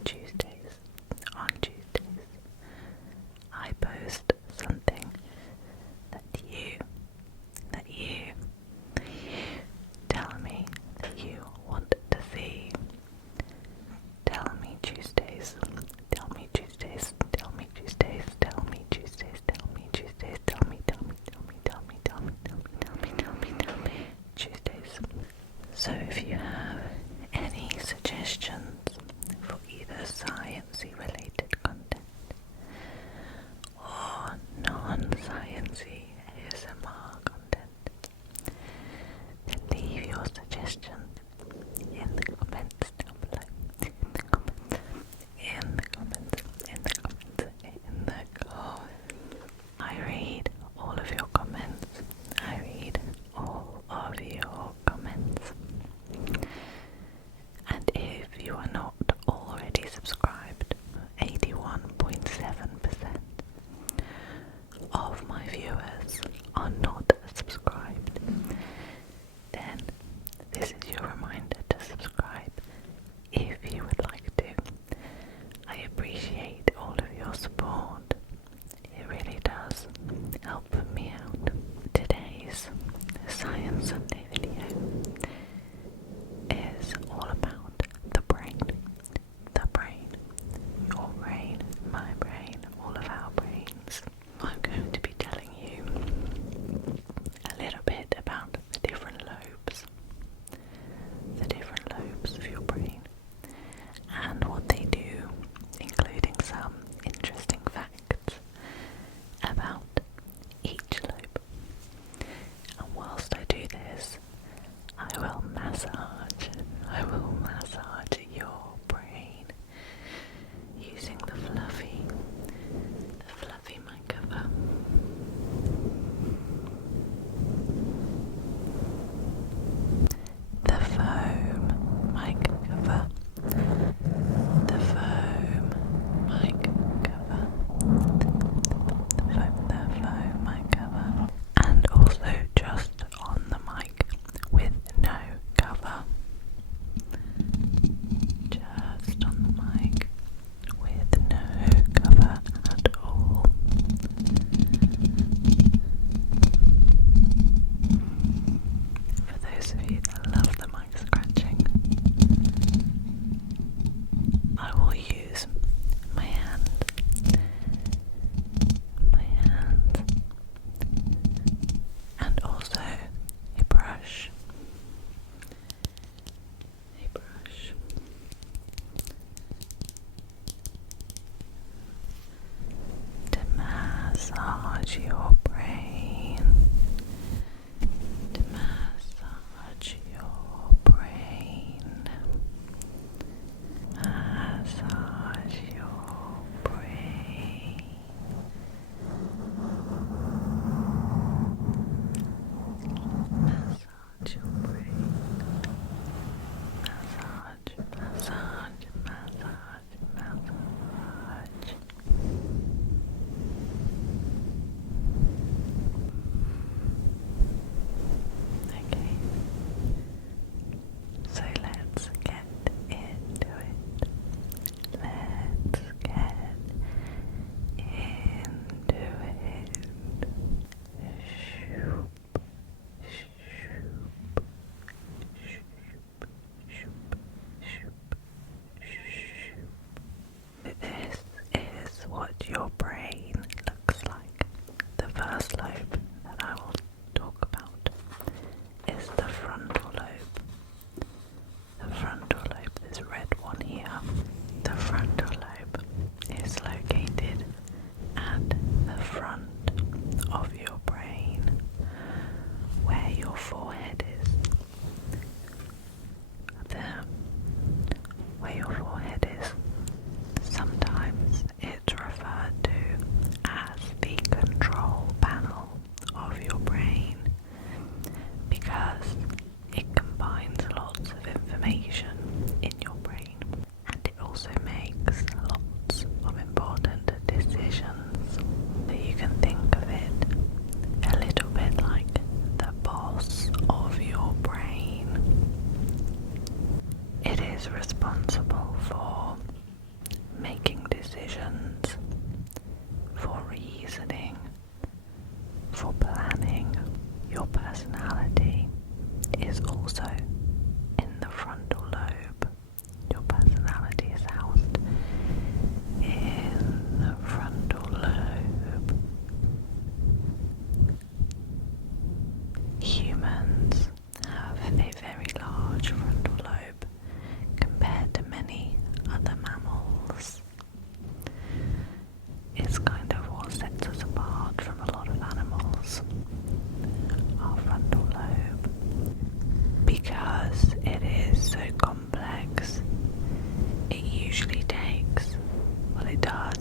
Tuesdays, I post something that you tell me that you want to see. Tell me Tuesdays, tell me Tuesdays, tell me Tuesdays, tell me Tuesdays, tell me Tuesdays, tell me Tuesdays. So if you have any suggestions for either sciencey related content or non-sciencey ASMR content, then leave your suggestions in the comments down below. In the comments. I read all of your comments. I read all of your comments. And if you are not already subscribed, a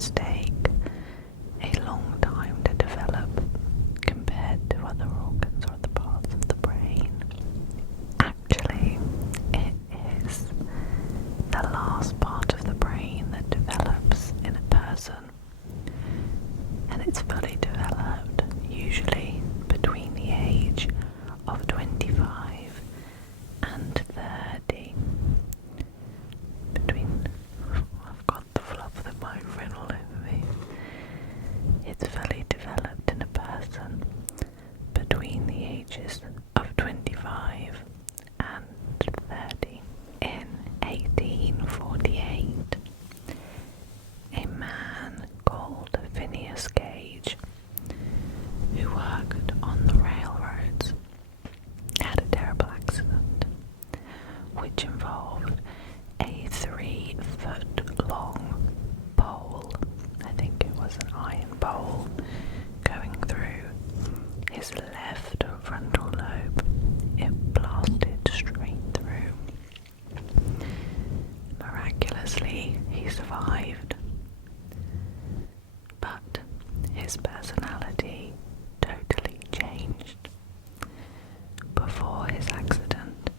seizures take a long time to develop compared to other organs or other parts of the brain. Actually, it is the last part of the brain that develops in a person, and it's fully developed usually between the age of 25 and 30. I've got the fluff of my frontal over me. It's fully developed in a person between the ages of 25 and 30. In 1848, a man called Phineas Gage, who worked on the railroads, had a terrible accident which involved a 3-foot long pole, I think it was an iron pole, going through his left frontal lobe. It blasted straight through. Miraculously, he survived, but his personality totally changed. Before his accident,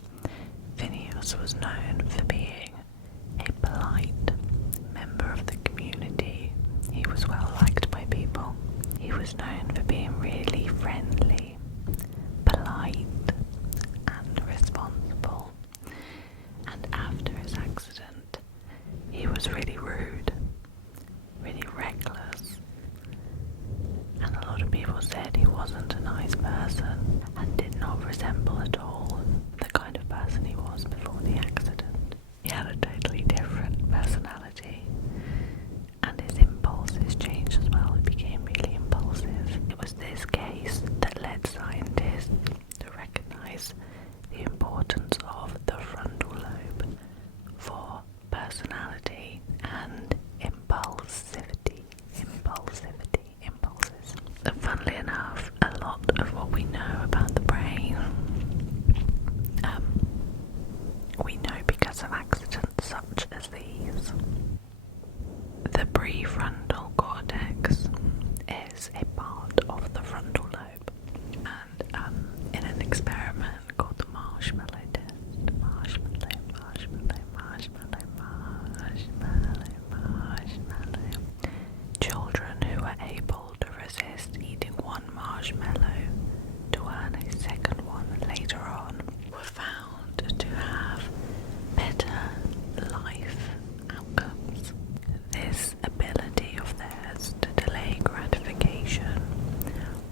Phineas was known for being a polite member of the community. He was well liked by people. He was known for being really friendly, polite, and responsible. And after his accident, he was really rude, really reckless, and a lot of people said he wasn't a nice person and did not resemble at all the kind of person he was before the accident. He had a totally different personality, and his impulses changed as well. He became really impulsive. It was this case that led scientists to recognize the importance of the frontal lobe for personality and impulsivity. Impulses. Funnily enough, a lot of what we know about the brain, we know because of accidents such as these. The prefrontal cortex is a part of the frontal lobe, and in an experiment called the marshmallow test, children who were able to resist eating one marshmallow to earn a second one later on were found to have better life outcomes. This ability of theirs to delay gratification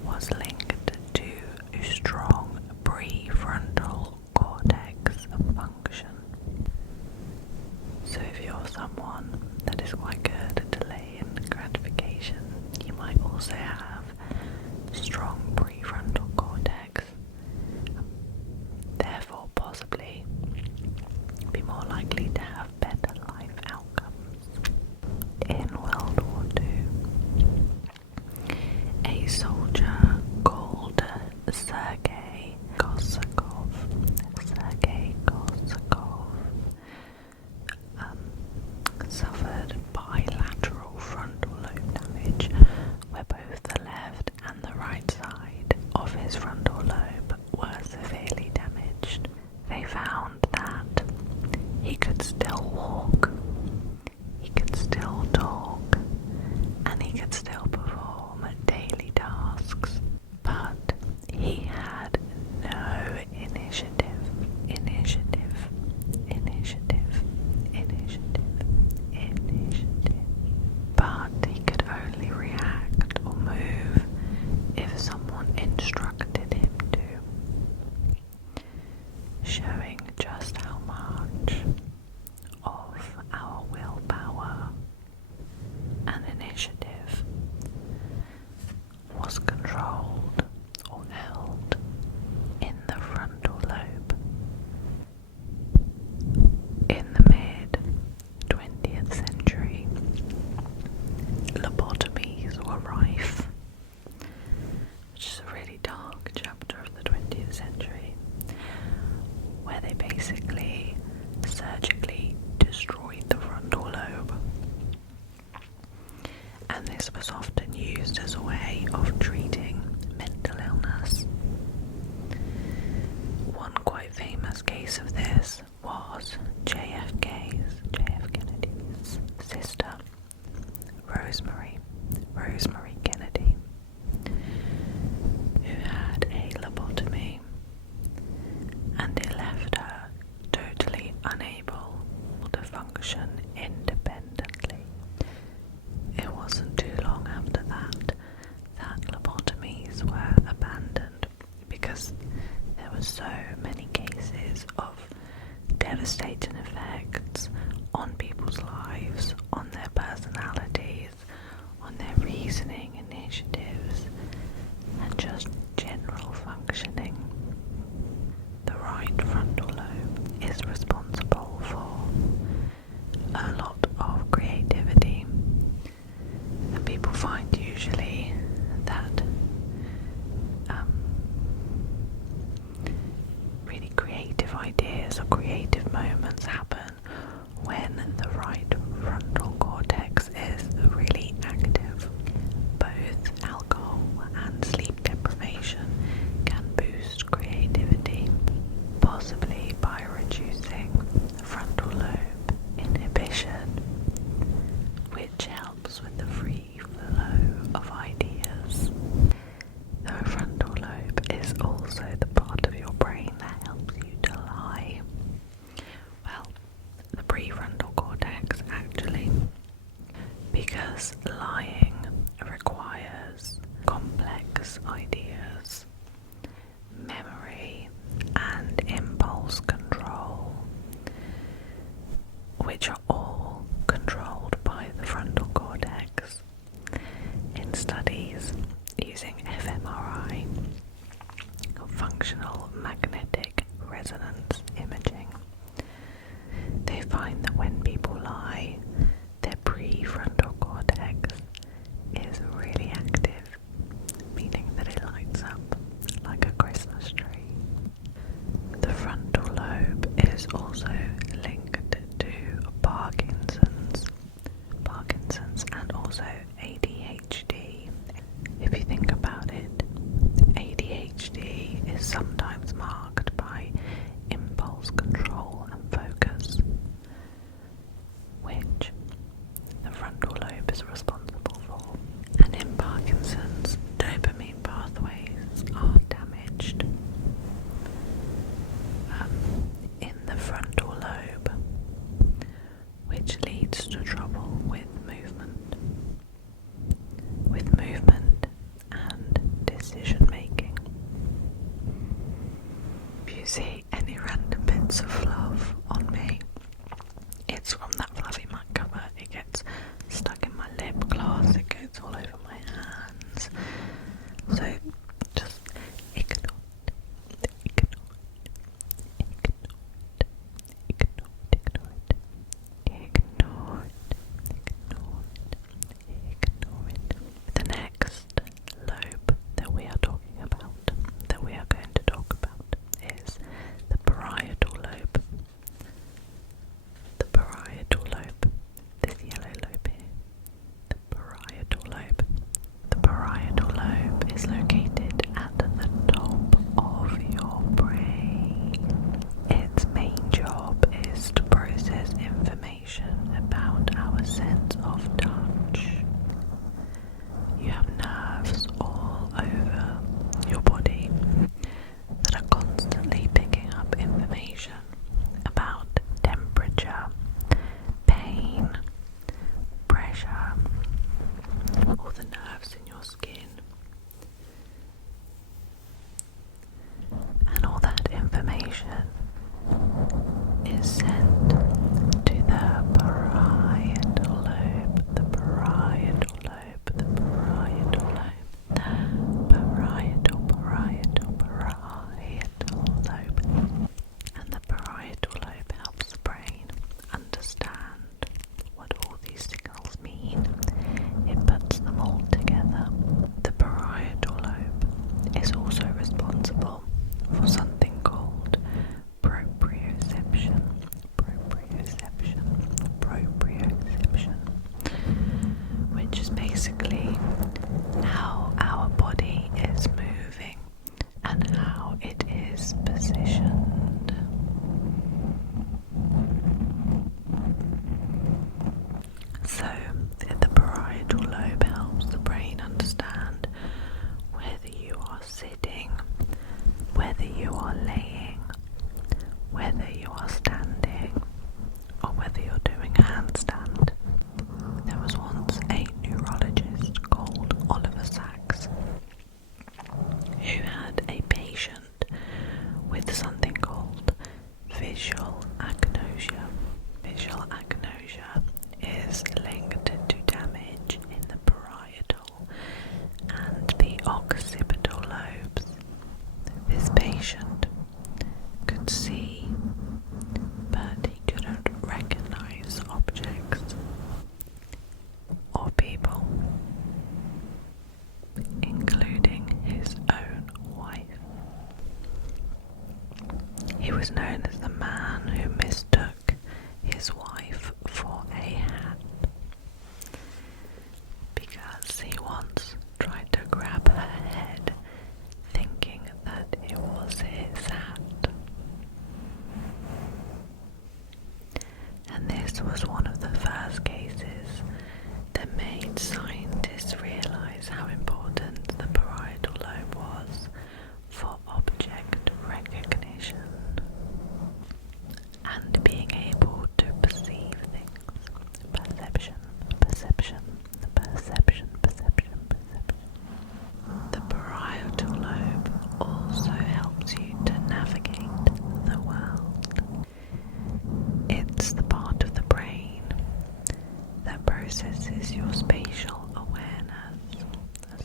was linked to a strong prefrontal cortex function. So if you're someone that is quite good at delaying gratification, you might also have strong prefrontal cortex, therefore possibly be more likely to have better life outcomes. In World War II, a soldier called Sergei Korsakov suffered bilateral frontal lobe damage, where both the left and the right side of his frontal lobe were severely damaged. They found that he could still walk, he could still talk, and he could still perform daily tasks, but he had no initiative. But he could only react or move if someone instructed him to, showing just how much of our willpower Rosemary Kennedy, who had a lobotomy, and it left her totally unable to function independently. It wasn't too long after that lobotomies were abandoned because there were so many cases of devastating effects on people's lives, on their personalities, on their reasoning initiatives, and just general functioning. The right frontal lobe is responsible for a lot of creativity, and people find usually that really creative ideas or creative moments happen when the right frontal cortex is really active. Both alcohol and sleep deprivation can boost creativity, possibly by reducing the frontal lobe inhibition, which helps with the free flow of ideas. The frontal lobe is also the part of your brain that helps you to lie. Well, the prefrontal cortex actually, because lying requires complex ideas, memory, and impulse control, which are all controlled by the frontal cortex. In studies using fMRI, functional magnetic resonance imaging, they find that when people lie, their prefrontal cortex is really active, meaning that it lights up like a Christmas tree. The frontal lobe is also linked to Parkinson's and also ADHD. If you think about it, ADHD is sometimes marked by impulse control and focus, which the frontal lobe is responsible for. And in Parkinson's, dopamine pathways are damaged in the frontal lobe, which leads to trouble with movement and decision making. If you see any random bits of fluff on me, it's from that fluffy mat cover. It gets stuck in my lip gloss, it gets all over my hands, so just ignore it. The next lobe that we are talking about, that we are going to talk about, is the parietal lobe. The parietal lobe, this yellow lobe here, the parietal lobe. The parietal lobe is located at the top of your brain. Its main job is to process information about our sense of touch. You have nerves all over your body that are constantly picking up information about temperature, pain, pressure, all the nerves in your skin, and all that information is sent to the parietal lobe, the parietal lobe, the parietal lobe, the parietal lobe. And the parietal lobe helps the brain understand what all these signals mean. It puts them all together. The parietal lobe is also responsible for something called proprioception, which is basically how our body is moving and how it is positioned. So, the parietal processes your spatial awareness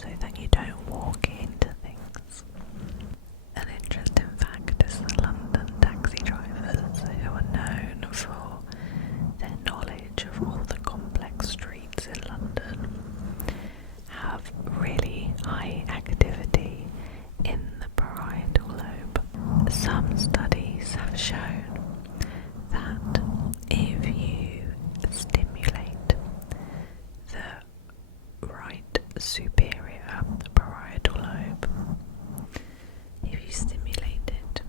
so that you don't walk into things. An interesting fact is that London taxi drivers, who are known for their knowledge of all the complex streets in London, have really high activity in the parietal lobe. Some studies have shown that if you stimulate the right superior parietal lobe, if you stimulate it,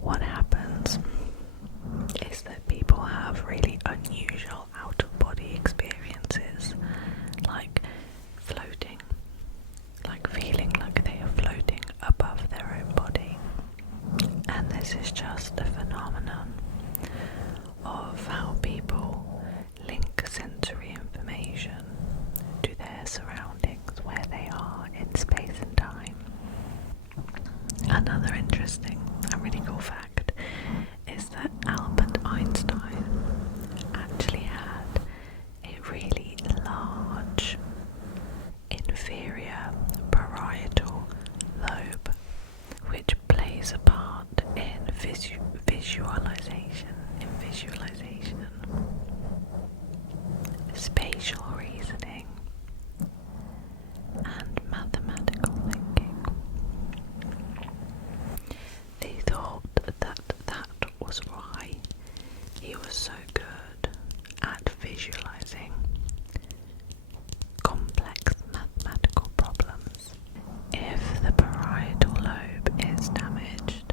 what happens is that people have really unusual out-of-body experiences, like floating, like feeling like they are floating above their own body. And this is just a phenomenon of how people link sensory information to their surroundings, where they are in space and time. Another interesting and really cool fact is that Albert Einstein actually had a really large inferior parietal lobe, which plays a part in visualization, spatial reasoning, and mathematical thinking. They thought that was why he was so good at visualizing complex mathematical problems. If the parietal lobe is damaged,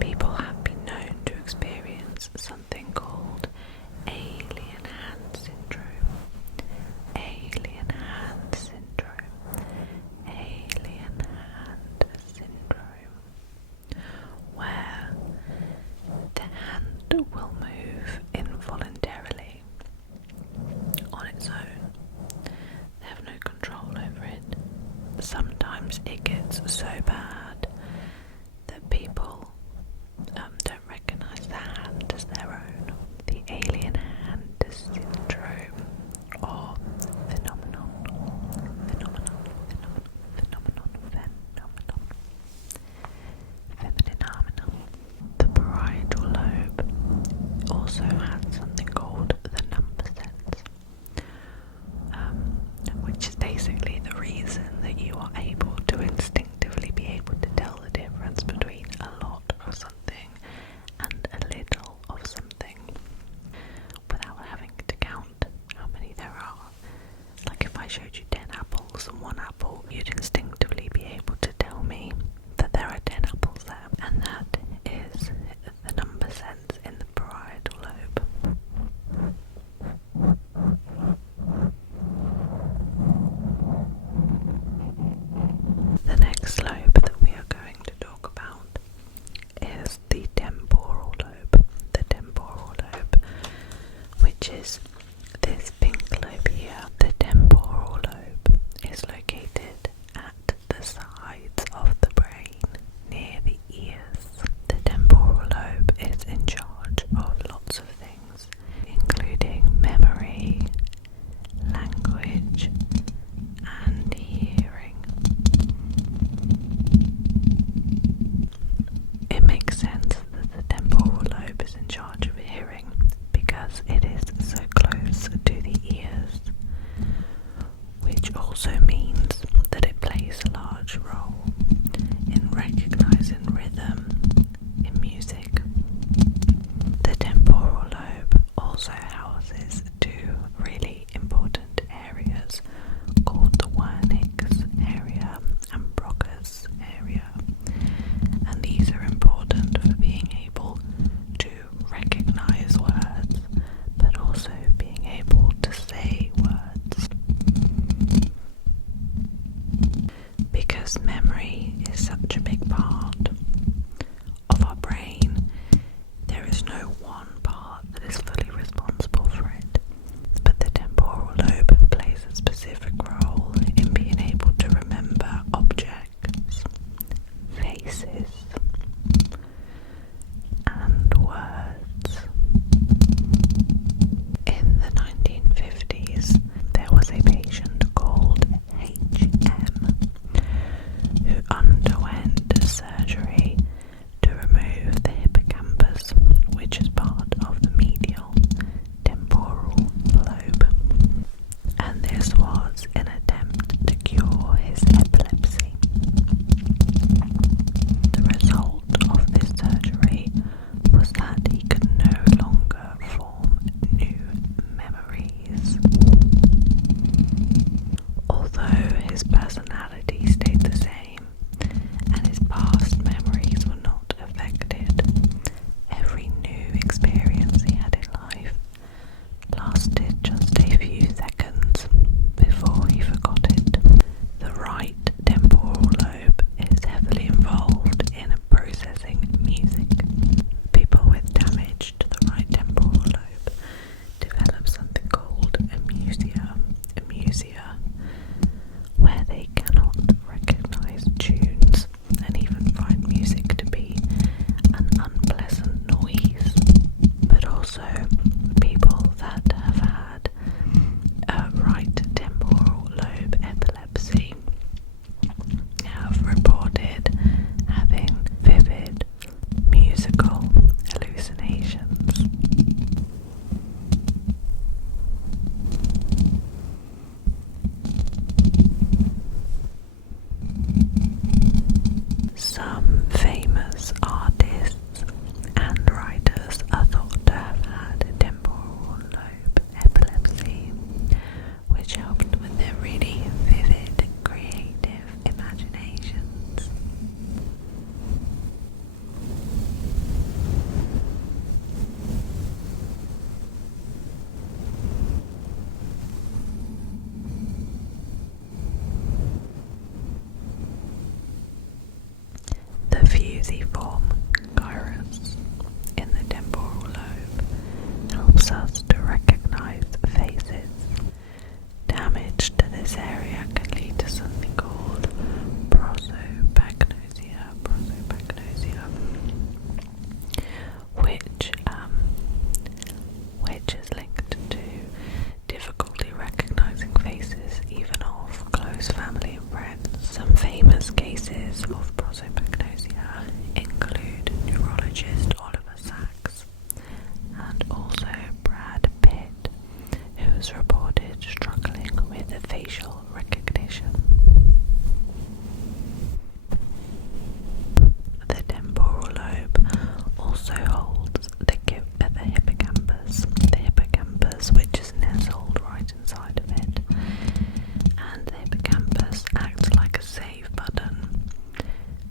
people have been known to experience something called alien hand syndrome. Alien hand syndrome. Alien hand syndrome. Where the hand will move involuntarily on its own. They have no control over it. Sometimes it gets so bad that people don't recognize the hand as their own. The alien hand syndrome, or phenomenon. The parietal lobe also has something called the number sense, which is basically the reason that you are able to instinctively be able was reported struggling with facial recognition. The temporal lobe also holds the hippocampus. The hippocampus, which is nestled right inside of it, and the hippocampus acts like a save button,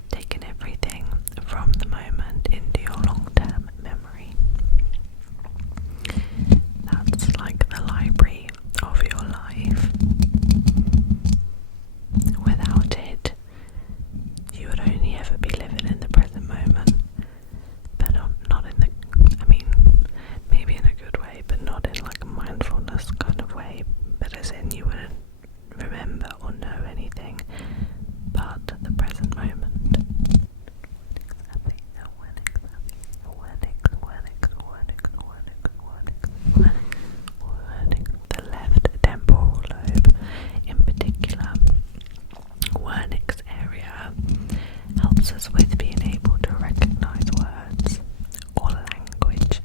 taking everything from the moment into your long-term memory. That's like the library of your life. Without it, you would only ever be living in the present moment, but not in the, maybe in a good way, but not in like a mindfulness kind of way, but as in you wouldn't remember or know anything but the present moment. The left temporal lobe, in particular, Wernicke's area, helps us with being able to recognize words or language.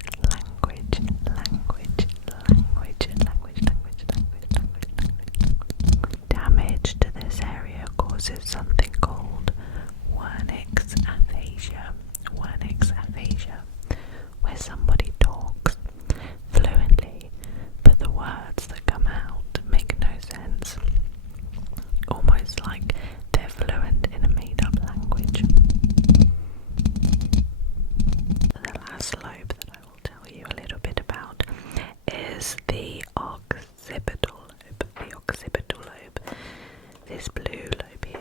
Damage to this area causes something called Wernicke's aphasia. Wernicke's aphasia, where somebody talks fluently, but the words that come out make no sense. Almost like they're fluent in a made-up language. The last lobe that I will tell you a little bit about is the occipital lobe. The occipital lobe. This blue lobe here.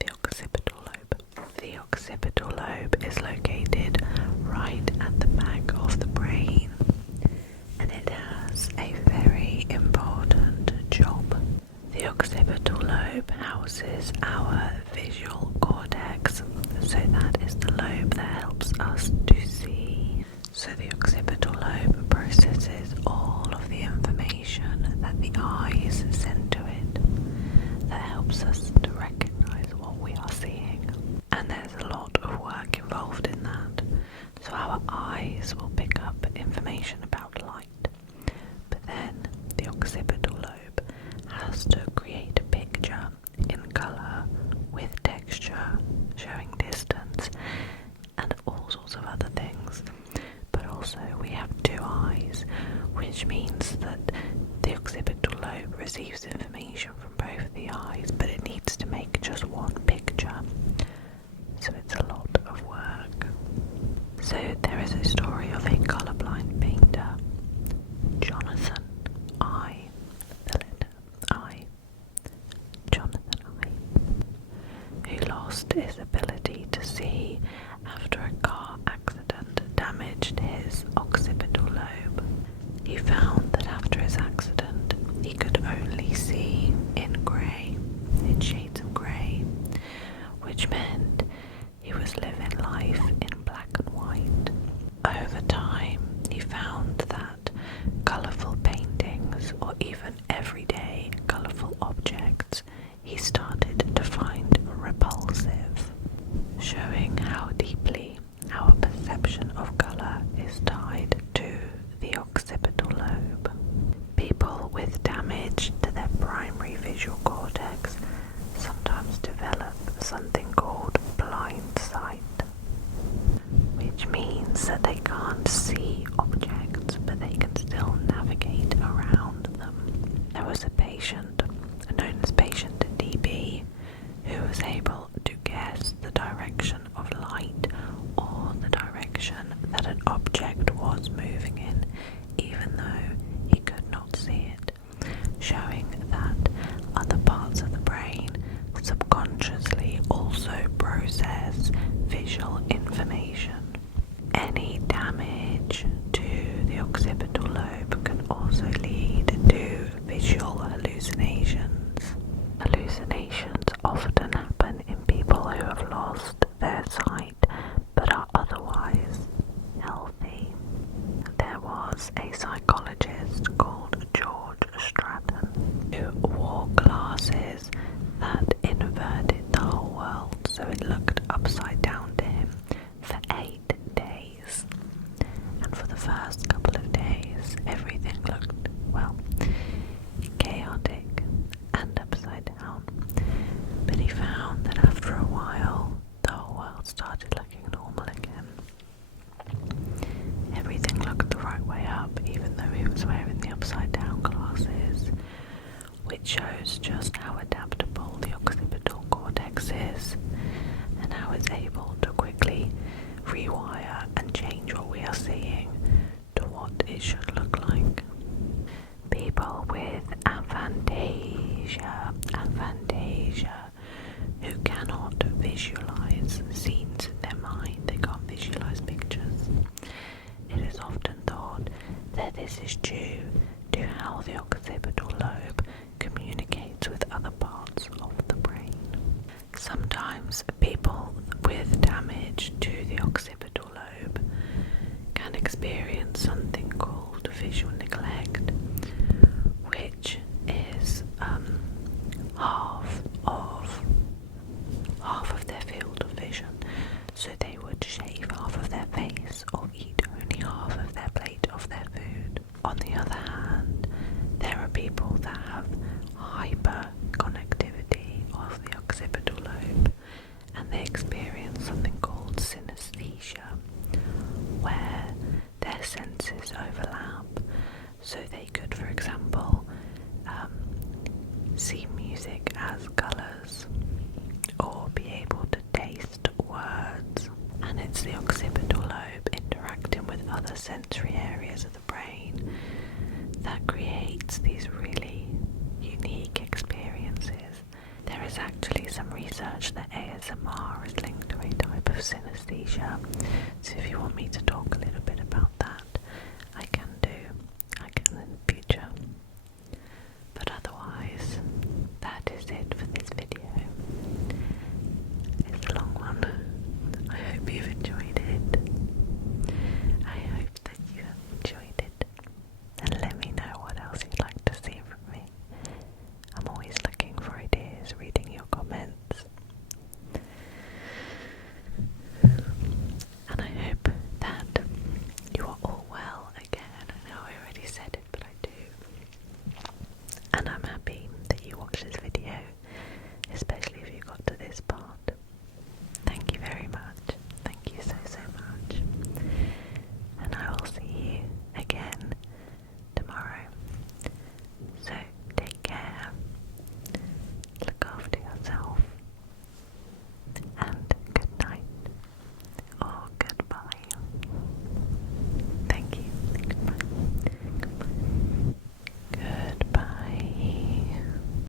The occipital lobe. The occipital lobe is located right at the back of the brain, and it has a very important job. The occipital lobe houses our visual cortex, so that is the lobe that helps us to see. So the occipital lobe processes all of the information that the eyes send to it, that helps us to recognize what we are seeing. And there's a lot of work involved in that. So our eyes will pick up information about light, but then the occipital lobe has to create a picture in colour with texture, showing distance, and all sorts of other things. But also we have two eyes, which means that the occipital lobe receives information from both the eyes, but it needs to make just one picture. So it's a lot of work. So there is a story of a colourblind painter, Jonathan I, the letter I, Jonathan I, who lost his ability to see after a car accident damaged his occipital lobe. He found that after his accident, he could only see in grey, in shades of grey, which meant he was living life in black and white. Over time, he found that colourful paintings, or even everyday colourful objects, he started to find repulsive, showing how deeply our perception of colour is tied to the occipital lobe. People with damage to their primary visual cortex sometimes develop something called blind sight, which means that they can't see objects, but they can still navigate around them. There was a patient, known as patient DB, who was able to guess the direction of light or the direction that an object was moving in, even though he could not see it, showing that other parts of the brain subconsciously also process visual information. Any damage to the occipital lobe can also lead to visual hallucinations. Hallucinations often happen in people who have lost their sight but are otherwise healthy. There was a psychologist called George Stratton who wore glasses that inverted the whole world so it looked upside down to him for 8 days. And for the first couple of days this, everything looked, well, chaotic and upside down. But he found that after a while, the whole world started looking normal again. Everything looked the right way up, even though he was wearing the upside down glasses, which shows just how adaptable the occipital cortex is and how it's able to quickly rewire and change what we are seeing to what it should look like. People with aphantasia, who cannot visualize scenes in their mind, they can't visualize pictures. It is often thought that this is due to how the occipital lobe communicates with other parts of the brain. Sometimes people with damage to the occipital lobe can experience something called visual neglect, which is half of their field of vision. So they would shave half of their face or eat only half of their plate of their food. On the other hand, there are people that have hyperconnectivity of the occipital lobe, and they experience something called synesthesia, where their senses overlap. So they could, for example, see music as colours, or be able to taste words. And it's the occipital lobe interacting with other sensory areas of the brain that creates these really unique experiences. There is actually some research that ASMR is linked to a type of synesthesia, so if you want me to talk a little